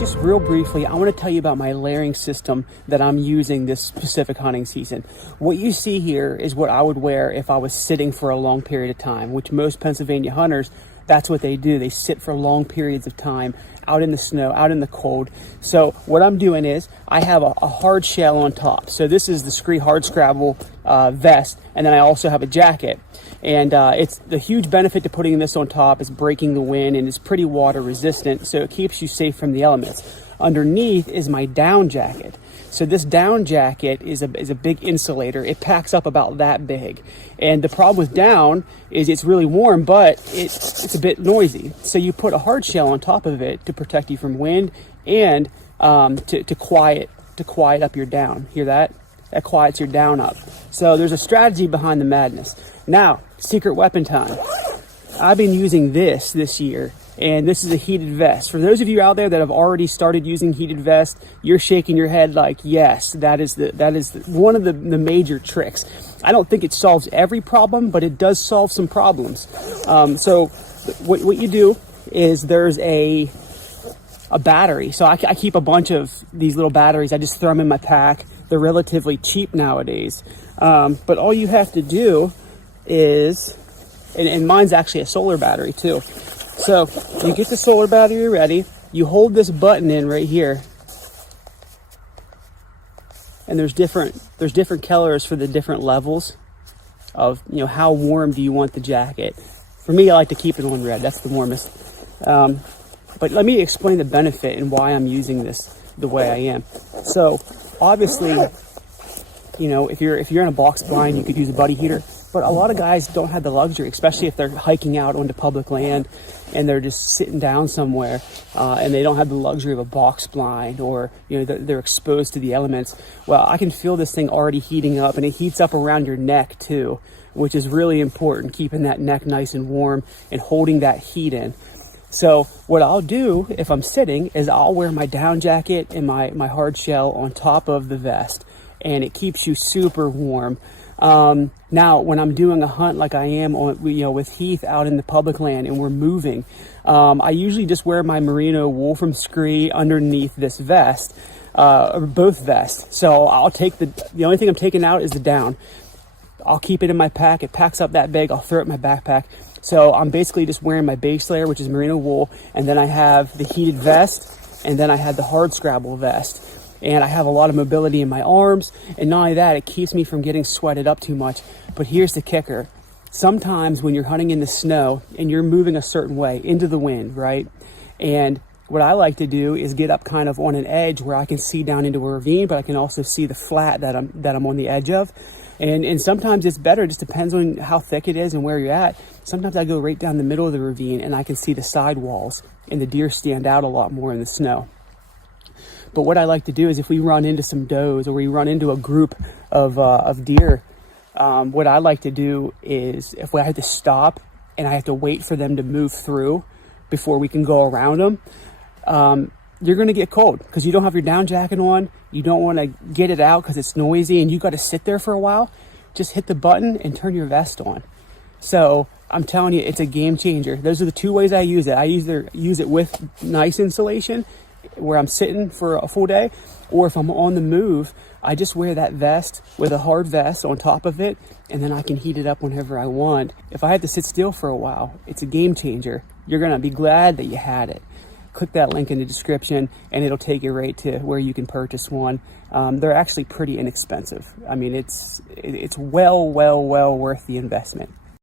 just real briefly, I want to tell you about my layering system that I'm using this specific hunting season. What you see here is what I would wear if I was sitting for a long period of time, which most Pennsylvania hunters, that's what they do. They sit for long periods of time out in the snow, out in the cold. So what I'm doing is I have a hard shell on top. So this is the Scree Hard Scrabble vest, and then I also have a jacket. And it's the huge benefit to putting this on top is breaking the wind, and it's pretty water resistant, so it keeps you safe from the elements. Underneath is my down jacket. So this down jacket is a big insulator. It packs up about that big. And the problem with down is it's really warm, but it's a bit noisy. So you put a hard shell on top of it to protect you from wind and to quiet up your down. Hear that? That quiets your down up. So there's a strategy behind the madness. Now, secret weapon time. I've been using this year, and this is a heated vest. For those of you out there that have already started using heated vest, you're shaking your head like, yes, that is one of the major tricks. I don't think it solves every problem, but it does solve some problems. So what you do is there's a battery. So I keep a bunch of these little batteries. I just throw them in my pack. They're relatively cheap nowadays. But all you have to do is, and mine's actually a solar battery too. So you get the solar battery ready, you hold this button in right here, and there's different colors for the different levels of, how warm do you want the jacket. For me, I like to keep it on red. That's the warmest. But let me explain the benefit and why I'm using this the way I am. So obviously, if you're in a box blind, you could use a buddy heater. But a lot of guys don't have the luxury, especially if they're hiking out onto public land and they're just sitting down somewhere and they don't have the luxury of a box blind, or they're exposed to the elements. Well, I can feel this thing already heating up, and it heats up around your neck too, which is really important, keeping that neck nice and warm and holding that heat in. So what I'll do if I'm sitting is I'll wear my down jacket and my hard shell on top of the vest, and it keeps you super warm. Now, when I'm doing a hunt like I am on, with Heath out in the public land and we're moving, I usually just wear my merino wool from Scree underneath this vest, or both vests. So I'll take the only thing I'm taking out is the down. I'll keep it in my pack. It packs up that big. I'll throw it in my backpack. So I'm basically just wearing my base layer, which is merino wool, and then I have the heated vest, and then I have the hard scrabble vest. And I have a lot of mobility in my arms, and not only that, it keeps me from getting sweated up too much. But here's the kicker. Sometimes when you're hunting in the snow and you're moving a certain way into the wind, right? And what I like to do is get up kind of on an edge where I can see down into a ravine, but I can also see the flat that I'm on the edge of. And sometimes it's better, it just depends on how thick it is and where you're at. Sometimes I go right down the middle of the ravine and I can see the side walls, and the deer stand out a lot more in the snow. But what I like to do is if we run into some does or we run into a group of deer, what I like to do is if I have to stop and I have to wait for them to move through before we can go around them, you're going to get cold because you don't have your down jacket on. You don't want to get it out because it's noisy and you got to sit there for a while. Just hit the button and turn your vest on. So I'm telling you, it's a game changer. Those are the two ways I use it. I either use it with nice insulation where I'm sitting for a full day, or if I'm on the move, I just wear that vest with a hard vest on top of it, and then I can heat it up whenever I want. If I have to sit still for a while, it's a game changer. You're going to be glad that you had it. Click that link in the description and it'll take you right to where you can purchase one. They're actually pretty inexpensive. I mean, it's well worth the investment.